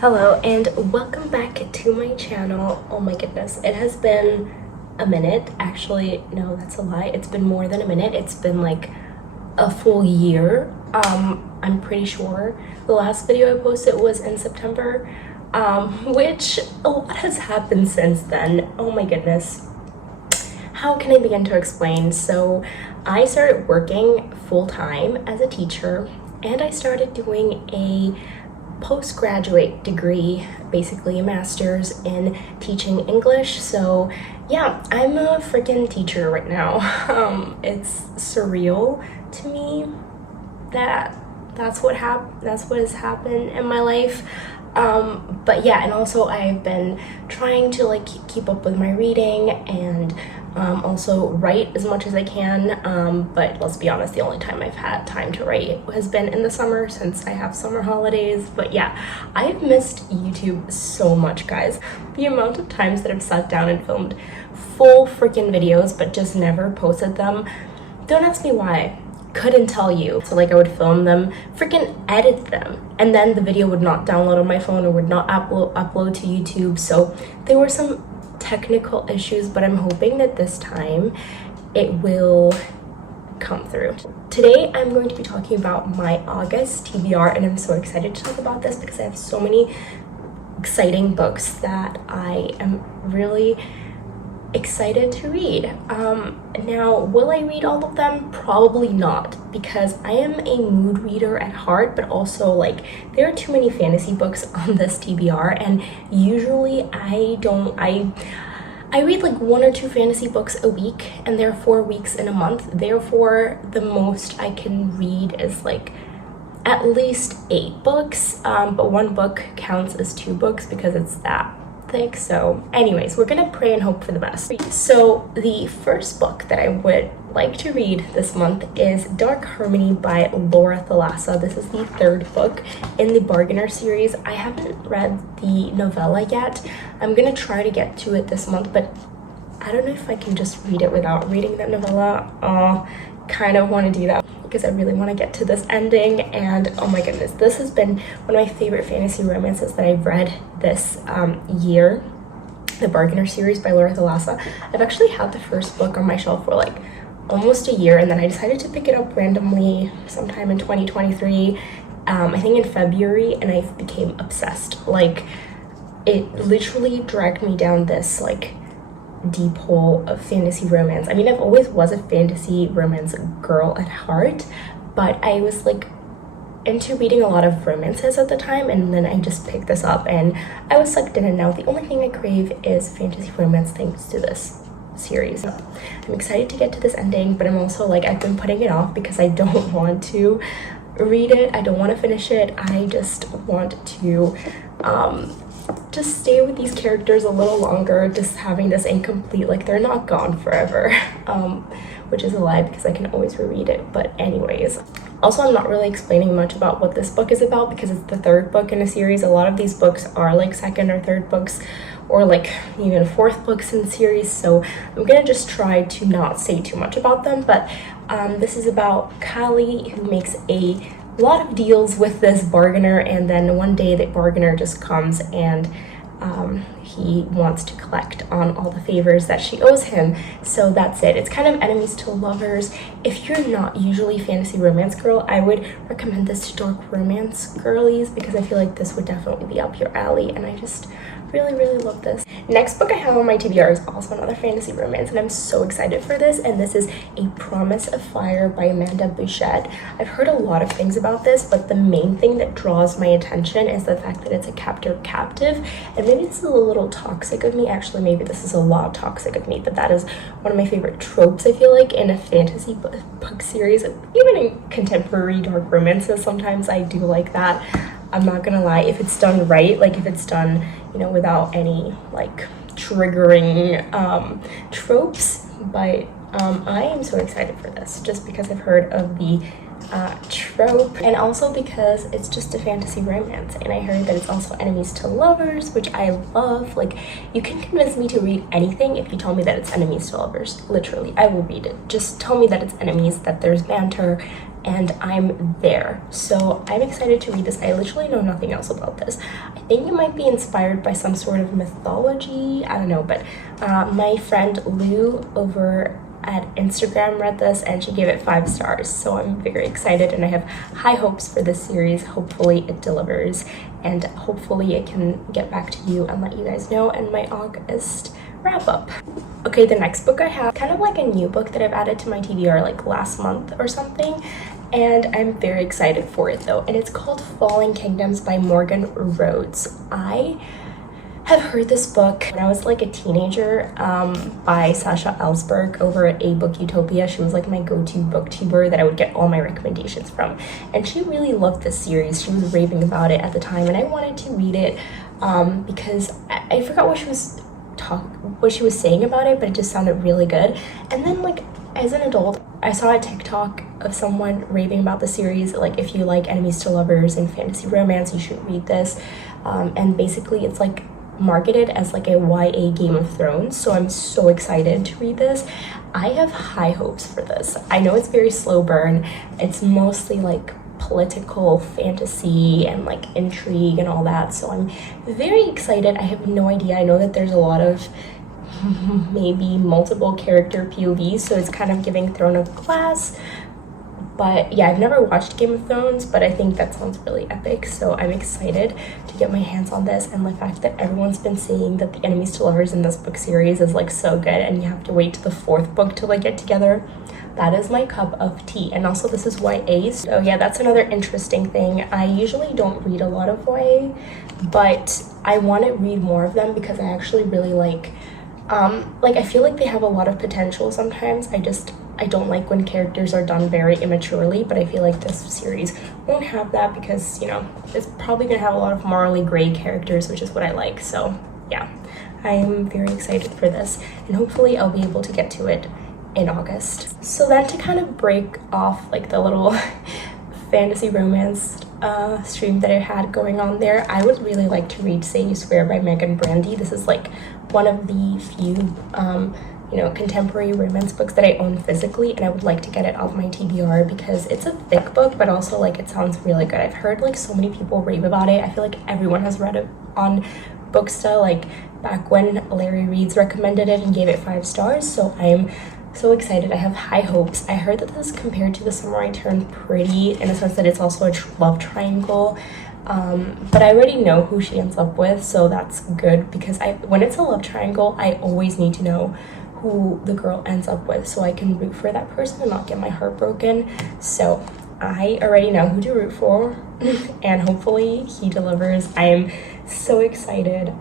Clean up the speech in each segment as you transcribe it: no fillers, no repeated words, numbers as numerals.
Hello and welcome back to my channel. Oh my goodness, it has been a minute. Actually, no, that's a lie. It's been more than a minute. It's been like a full year. I'm pretty sure the last video I posted was in September, which a lot has happened since then. Oh my goodness. How can I begin to explain? So I started working full-time as a teacher and I started doing a postgraduate degree, basically a master's in teaching English. So yeah, I'm a freaking teacher right now. It's surreal to me that that's what has happened in my life. But yeah, and also I've been trying to like keep up with my reading and also write as much as I can, but let's be honest, the only time I've had time to write has been in the summer since I have summer holidays. But yeah, I've missed YouTube so much, guys. The amount of times that I've sat down and filmed full freaking videos but just never posted them, don't ask me why. Couldn't tell you. So like I would film them, freaking edit them, and then the video would not download on my phone or would not upload to YouTube. So there were some technical issues, but I'm hoping that this time it will come through. Today I'm going to be talking about my August TBR, and I'm so excited to talk about this because I have so many exciting books that I am really excited to read. Now, will I read all of them? Probably not, because I am a mood reader at heart, but also like there are too many fantasy books on this TBR, and usually I read like 1 or 2 fantasy books a week, and there are 4 weeks in a month. Therefore, the most I can read is like at least 8 books, but 1 book counts as 2 books because it's that thick. So anyways, we're gonna pray and hope for the best. So the first book that I would like to read this month is Dark Harmony by Laura Thalassa. This is the 3rd book in the Bargainer series. I haven't read the novella yet. I'm gonna try to get to it this month, but I don't know if I can just read it without reading the novella. Kind of want to do that because I really want to get to this ending. And oh my goodness, this has been one of my favorite fantasy romances that I've read this year, the Bargainer series by Laura Thalassa. I've actually had the first book on my shelf for like almost a year, and then I decided to pick it up randomly sometime in 2023, I think in February, and I became obsessed. Like it literally dragged me down this like deep hole of fantasy romance. I mean, I've always was a fantasy romance girl at heart, but I was like into reading a lot of romances at the time, and then I just picked this up and I was sucked in, and now the only thing I crave is fantasy romance thanks to this series. I'm excited to get to this ending, but I'm also like, I've been putting it off because I don't want to read it. I don't want to finish it. I just want to just stay with these characters a little longer, just having this incomplete, like they're not gone forever, which is a lie because I can always reread it. But anyways, also I'm not really explaining much about what this book is about because it's the 3rd book in a series. A lot of these books are like 2nd or 3rd books, or like even 4th books in series, so I'm gonna just try to not say too much about them. But this is about Kali, who makes a lot of deals with this bargainer, and then one day the bargainer just comes and he wants to collect on all the favors that she owes him. So that's it. It's kind of enemies to lovers. If you're not usually fantasy romance girl, I would recommend this to dark romance girlies because I feel like this would definitely be up your alley, and I just really love this. Next book I have on my TBR is also another fantasy romance, and I'm so excited for this, and this is A Promise of Fire by Amanda Bouchet. I've heard a lot of things about this, but the main thing that draws my attention is the fact that it's a captive, and maybe this is a little toxic of me. Actually, maybe this is a lot toxic of me, but that is one of my favorite tropes, I feel like, in a fantasy book series. Even in contemporary dark romances, sometimes I do like that. I'm not gonna lie, if it's done right, like if it's done, you know, without any like triggering tropes. But I am so excited for this just because I've heard of the trope, and also because it's just a fantasy romance, and I heard that it's also enemies to lovers, which I love. Like, you can convince me to read anything if you tell me that it's enemies to lovers. Literally, I will read it. Just tell me that it's enemies, that there's banter, and I'm there. So I'm excited to read this. I literally know nothing else about this. I think it might be inspired by some sort of mythology, I don't know, but my friend Lou over at Instagram read this and she gave it 5 stars, so I'm very excited and I have high hopes for this series. Hopefully it delivers, and hopefully it can get back to you and let you guys know in my August wrap up. Okay, the next book I have, kind of like a new book that I've added to my TBR like last month or something, and I'm very excited for it though, and it's called Falling Kingdoms by Morgan Rhodes. I have heard this book when I was like a teenager by Sasha Ellsberg over at A Book Utopia. She was like my go-to booktuber that I would get all my recommendations from, and she really loved this series. She was raving about it at the time, and I wanted to read it because I forgot what she was saying about it, but it just sounded really good. And then like as an adult, I saw a TikTok of someone raving about the series, like if you like enemies to lovers and fantasy romance, you should read this. And basically it's like marketed as like a YA Game of Thrones, so I'm so excited to read this. I have high hopes for this. I know it's very slow burn. It's mostly like political fantasy and like intrigue and all that, so I'm very excited. I have no idea. I know that there's a lot of maybe multiple character POVs, so it's kind of giving Throne of Glass. But yeah, I've never watched Game of Thrones, but I think that sounds really epic, so I'm excited to get my hands on this. And the fact that everyone's been saying that the enemies to lovers in this book series is like so good, and you have to wait to the 4th book to like get together, that is my cup of tea. And also this is YA, so yeah, that's another interesting thing. I usually don't read a lot of YA, but I want to read more of them because I actually really like I feel like they have a lot of potential sometimes. I don't like when characters are done very immaturely, but I feel like this series won't have that because, you know, it's probably gonna have a lot of morally gray characters, which is what I like. So yeah, I'm very excited for this, and hopefully I'll be able to get to it in August. So then, to kind of break off like the little fantasy romance stream that I had going on there, I would really like to read Say You Swear by Megan Brandy. This is like one of the few contemporary romance books that I own physically, and I would like to get it off my TBR because it's a thick book, but also like it sounds really good. I've heard like so many people rave about it. I feel like everyone has read it on Booksta, like back when Larry Reads recommended it and gave it 5 stars, so I'm so excited. I have high hopes. I heard that this is compared to The Summer I Turned Pretty in a sense that it's also a love triangle, but I already know who she ends up with, so that's good because when it's a love triangle, I always need to know who the girl ends up with so I can root for that person and not get my heart broken. So I already know who to root for and hopefully he delivers. I am so excited.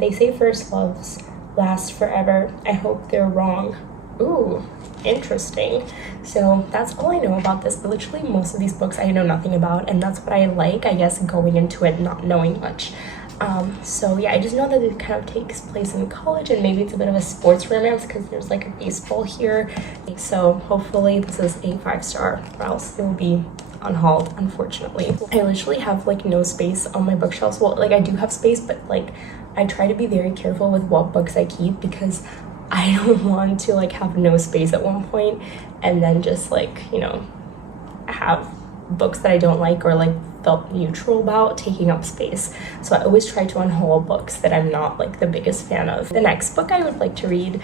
They say first loves last forever. I hope they're wrong. Ooh, interesting. So that's all I know about this. But literally most of these books I know nothing about, and that's what I like, I guess, going into it not knowing much. So yeah, I just know that it kind of takes place in college, and maybe it's a bit of a sports romance because there's like a baseball here. So hopefully this is a 5-star, or else it will be unhauled, unfortunately. I literally have like no space on my bookshelves. Well, like I do have space, but like I try to be very careful with what books I keep because I don't want to like have no space at one point and then just like, you know, have books that I don't like or like felt neutral about taking up space. So I always try to unhaul books that I'm not like the biggest fan of. The next book I would like to read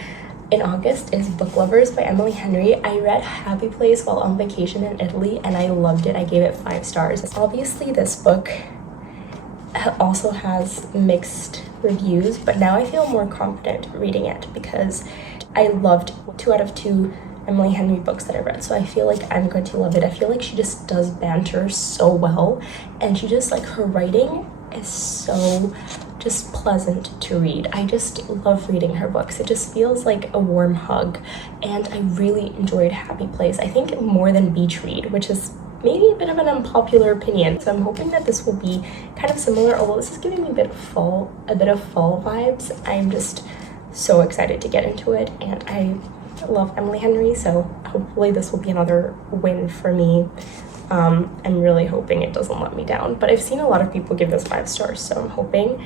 in August is Book Lovers by Emily Henry. I read Happy Place while on vacation in Italy and I loved it. I gave it 5 stars. Obviously this book also has mixed reviews, but now I feel more confident reading it because I loved 2 out of 2 Emily Henry books that I read, so I feel like I'm going to love it. I feel like she just does banter so well, and she just like her writing is so just pleasant to read. I just love reading her books. It just feels like a warm hug, and I really enjoyed Happy Place. I think more than Beach Read, which is maybe a bit of an unpopular opinion. So I'm hoping that this will be kind of similar, although this is giving me a bit of fall vibes. I'm just so excited to get into it, and I love Emily Henry, so hopefully this will be another win for me. I'm really hoping it doesn't let me down, but I've seen a lot of people give this 5 stars, so I'm hoping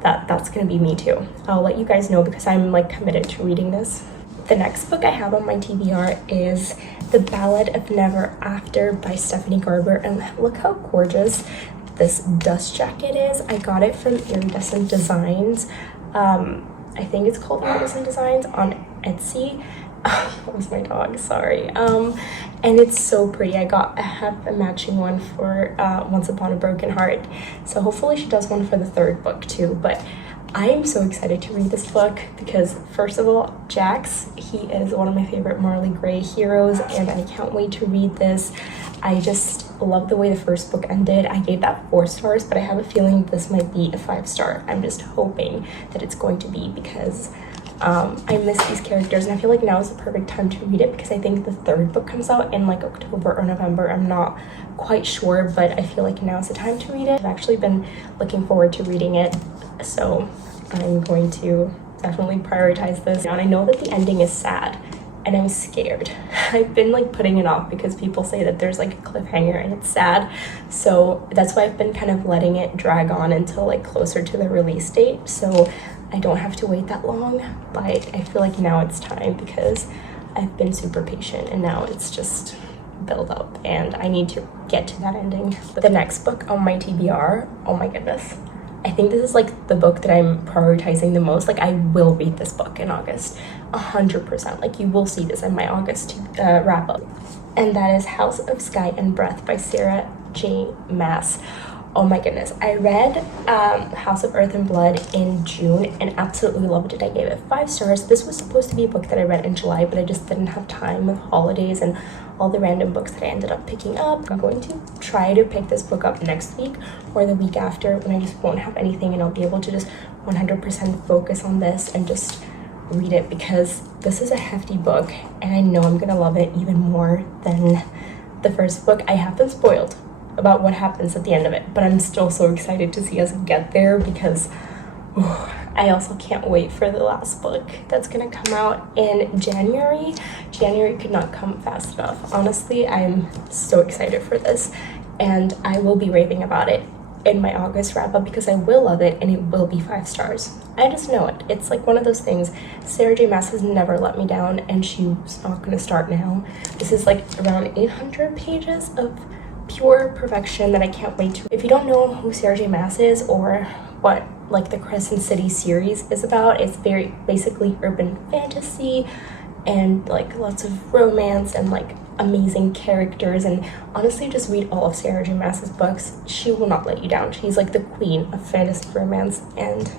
that that's gonna be me too. I'll let you guys know because I'm like committed to reading this. The next book I have on my TBR is The Ballad of Never After by Stephanie Garber, and look how gorgeous this dust jacket is. I got it from Iridescent Designs. I think it's called Iridescent Designs on Etsy. That was my dog, sorry. And it's so pretty. I have a matching one for Once Upon a Broken Heart, so hopefully she does one for the 3rd book too. But I am so excited to read this book because, first of all, Jax, he is one of my favorite Marley Gray heroes, and I can't wait to read this. I just love the way the first book ended. I gave that 4 stars, but I have a feeling this might be a 5-star. I'm just hoping that it's going to be because I miss these characters, and I feel like now is the perfect time to read it because I think the 3rd book comes out in like October or November. I'm not quite sure, but I feel like now is the time to read it. I've actually been looking forward to reading it, so I'm going to definitely prioritize this. And I know that the ending is sad, and I'm scared. I've been like putting it off because people say that there's like a cliffhanger and it's sad, so that's why I've been kind of letting it drag on until like closer to the release date, so I don't have to wait that long. But I feel like now it's time because I've been super patient, and now it's just build up and I need to get to that ending. But the next book on my TBR, oh my goodness, I think this is like the book that I'm prioritizing the most. Like, I will read this book in August 100%. Like, you will see this in my August wrap up, and that is House of Sky and Breath by Sarah J. Maas. Oh my goodness, I read House of Earth and Blood in June and absolutely loved it. I gave it 5 stars. This was supposed to be a book that I read in July, but I just didn't have time with holidays and all the random books that I ended up picking up. I'm going to try to pick this book up next week or the week after when I just won't have anything, and I'll be able to just 100% focus on this and just read it because this is a hefty book and I know I'm gonna love it even more than the first book. I have been spoiled about what happens at the end of it, but I'm still so excited to see us get there because I also can't wait for the last book that's gonna come out in January. January could not come fast enough. Honestly, I'm so excited for this, and I will be raving about it in my August wrap up because I will love it and it will be 5 stars. I just know it. It's like one of those things. Sarah J. Maas has never let me down, and she's not gonna start now. This is like around 800 pages of pure perfection that I can't wait to. If you don't know who Sarah J. Maas is or what like the Crescent City series is about, it's very basically urban fantasy and like lots of romance and like amazing characters, and honestly just read all of Sarah J. Maas's books. She will not let you down. She's like the queen of fantasy romance, and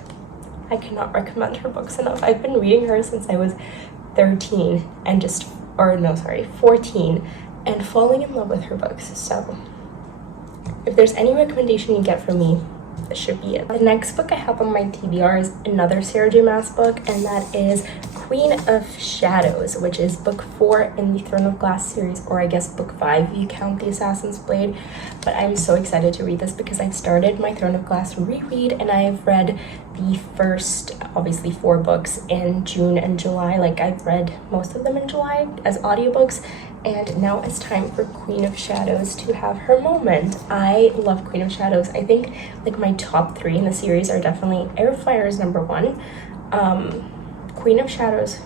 I cannot recommend her books enough. I've been reading her since I was 13 and 14 and falling in love with her books. So if there's any recommendation you get from me, this should be it. The next book I have on my TBR is another Sarah J. Maas book, and that is Queen of Shadows, which is book 4 in the Throne of Glass series, or I guess book 5 if you count the Assassin's Blade. But I'm so excited to read this because I've started my Throne of Glass reread, and I've read the first, obviously, 4 books in June and July. Like, I've read most of them in July as audiobooks, and now it's time for Queen of Shadows to have her moment. I love Queen of Shadows. I think like my top 3 in the series are definitely Airfire is number 1, Queen of Shadows,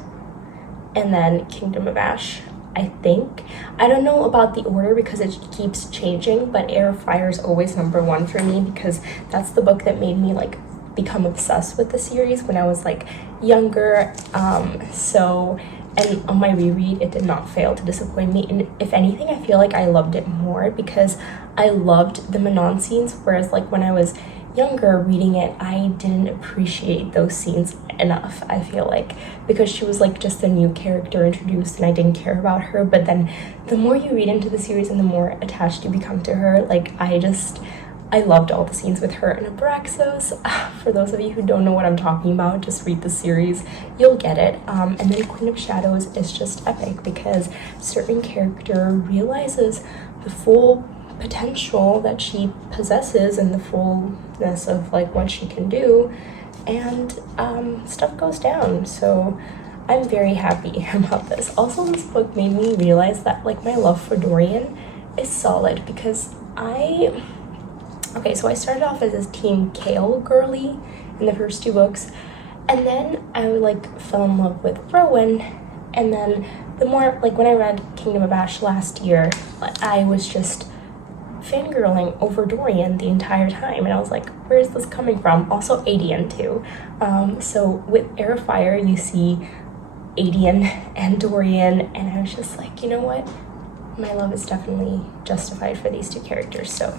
and then Kingdom of Ash, I think. I don't know about the order because it keeps changing, but Airfire is always number 1 for me because that's the book that made me like become obsessed with the series when I was like younger. And on my reread, it did not fail to disappoint me. And if anything, I feel like I loved it more because I loved the Manon scenes, whereas like when I was younger reading it, I didn't appreciate those scenes enough, I feel like, because she was like just a new character introduced and I didn't care about her. But then the more you read into the series and the more attached you become to her, like I loved all the scenes with her and Abraxos. For those of you who don't know what I'm talking about, just read the series, you'll get it. And then Queen of Shadows is just epic because certain character realizes the full potential that she possesses and the fullness of like what she can do, and stuff goes down. So I'm very happy about this. Also, this book made me realize that like my love for Dorian is solid because okay, so I started off as a Team Kale girly in the first 2 books, and then I like fell in love with Rowan, and then the more, like when I read Kingdom of Ash last year, I was just fangirling over Dorian the entire time, and I was like, where is this coming from? Also Adian too. So with Heir of Fire, you see Adian and Dorian, and I was just like, you know what? My love is definitely justified for these 2 characters, so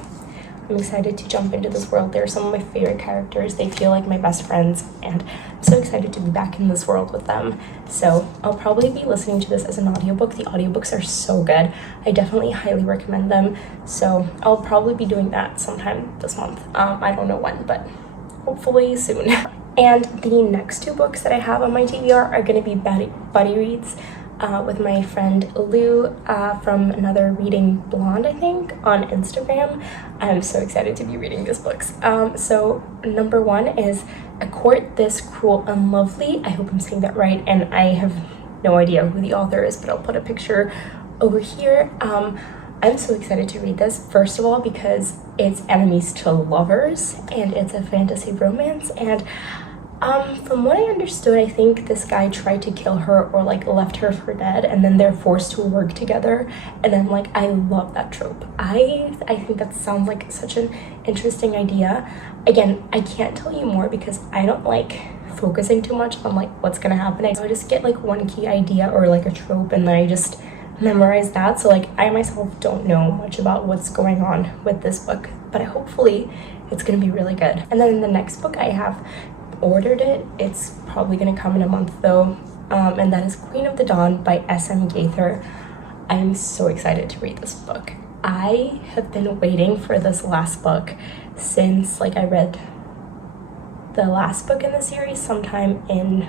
I'm excited to jump into this world. They're some of my favorite characters. They feel like my best friends, and I'm so excited to be back in this world with them. So I'll probably be listening to this as an audiobook. The audiobooks are so good. I definitely highly recommend them. So I'll probably be doing that sometime this month. I don't know when, but hopefully soon. And the next 2 books that I have on my TBR are going to be buddy reads with my friend Lou from Another Reading Blonde, I think, on Instagram. I'm so excited to be reading these books. So number 1 is A Court This Cruel and Lovely. I hope I'm saying that right, and I have no idea who the author is, but I'll put a picture over here. I'm so excited to read this, first of all, because it's enemies to lovers, and it's a fantasy romance, and from what I understood, I think this guy tried to kill her or like left her for dead, and then they're forced to work together. And then like, I love that trope. I think that sounds like such an interesting idea. Again, I can't tell you more because I don't like focusing too much on like what's gonna happen. I just get like one key idea or like a trope, and then I just memorize that. So like, I myself don't know much about what's going on with this book, but hopefully it's gonna be really good. And then the next book I have ordered it. It's probably gonna come in a month though, and that is Queen of the Dawn by S.M. Gaither. I'm so excited to read this book. I have been waiting for this last book since like I read the last book in the series sometime in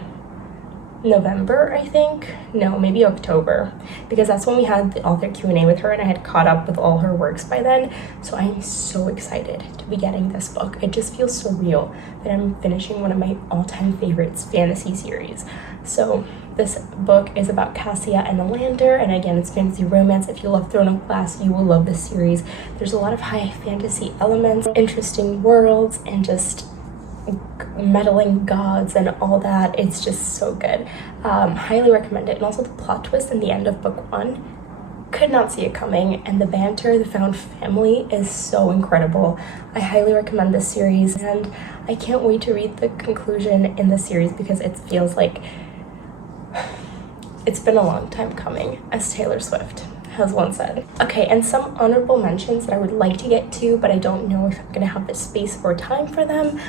November, I think. No, maybe October, because that's when we had the author Q&A with her, and I had caught up with all her works by then. So I'm so excited to be getting this book. It just feels surreal that I'm finishing one of my all-time favorites fantasy series. So this book is about Cassia and Alander, and again, it's fantasy romance. If you love Throne of Glass, you will love this series. There's a lot of high fantasy elements, interesting worlds, and just meddling gods and all that. It's just so good. Highly recommend it. And also the plot twist in the end of book 1, could not see it coming, and the banter, the found family is so incredible. I highly recommend this series, and I can't wait to read the conclusion in the series because it feels like it's been a long time coming, as Taylor Swift has once said. Okay, and some honorable mentions that I would like to get to, but I don't know if I'm gonna have the space or time for them.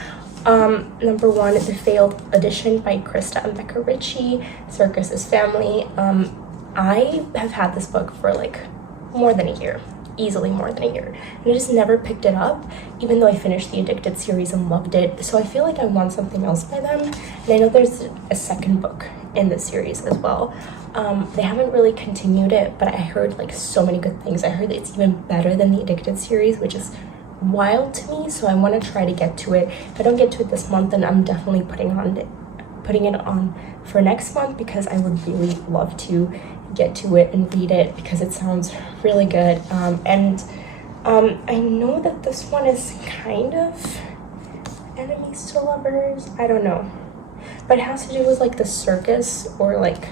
Number 1, The Failed Audition by Krista and Becca Richie, Circus's Family. I have had this book for like more than a year, easily more than a year, and I just never picked it up, even though I finished the Addicted series and loved it. So I feel like I want something else by them, and I know there's a second book in the series as well. They haven't really continued it, but I heard like so many good things. I heard that it's even better than the Addicted series, which is wild to me, so I want to try to get to it. If I don't get to it this month, then I'm definitely putting it on for next month, because I would really love to get to it and read it because it sounds really good. And I know that this one is kind of enemies to lovers, I don't know, but it has to do with like the circus, or like,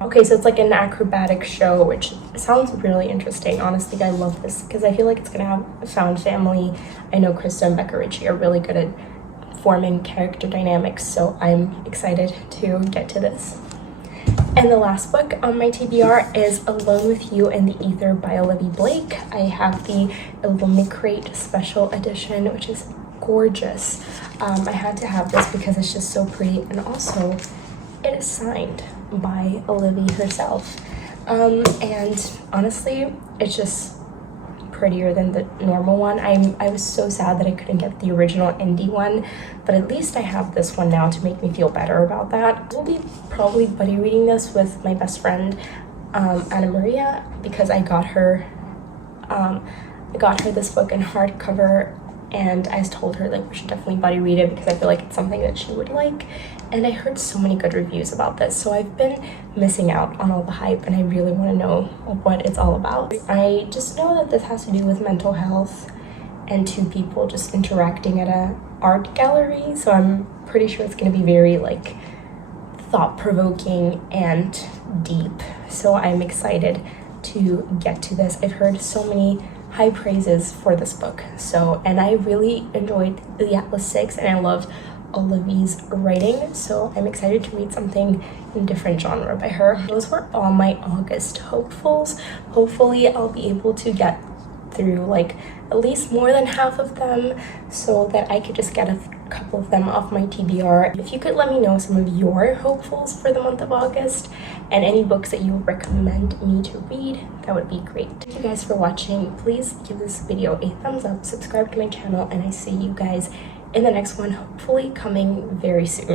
okay, so it's like an acrobatic show, which sounds really interesting. Honestly, I love this because I feel like it's gonna have a found family. I know Krista and Becca Richie are really good at forming character dynamics, so I'm excited to get to this. And the last book on my TBR is Alone with You in the Ether by Olivie Blake. I have the Illumicrate special edition, which is gorgeous. I had to have this because it's just so pretty, and also it is signed by Olivie herself. And honestly, it's just prettier than the normal one. I was so sad that I couldn't get the original indie one, but at least I have this one now to make me feel better about that. I'll be probably buddy reading this with my best friend, Anna Maria, because I got her this book in hardcover, and I told her like we should definitely buddy read it because I feel like it's something that she would like. And I heard so many good reviews about this, so I've been missing out on all the hype and I really want to know what it's all about. I just know that this has to do with mental health and two people just interacting at a art gallery, so I'm pretty sure it's going to be very like thought-provoking and deep, so I'm excited to get to this. I've heard so many high praises for this book, and I really enjoyed the Atlas 6 and I loved Olivie's writing, so I'm excited to read something in a different genre by her. Those were all my August hopefuls. Hopefully I'll be able to get through like at least more than half of them so that I could just get a couple of them off my TBR. If you could let me know some of your hopefuls for the month of August and any books that you would recommend me to read, that would be great. Thank you guys for watching. Please give this video a thumbs up, subscribe to my channel, and I see you guys in the next one, hopefully coming very soon.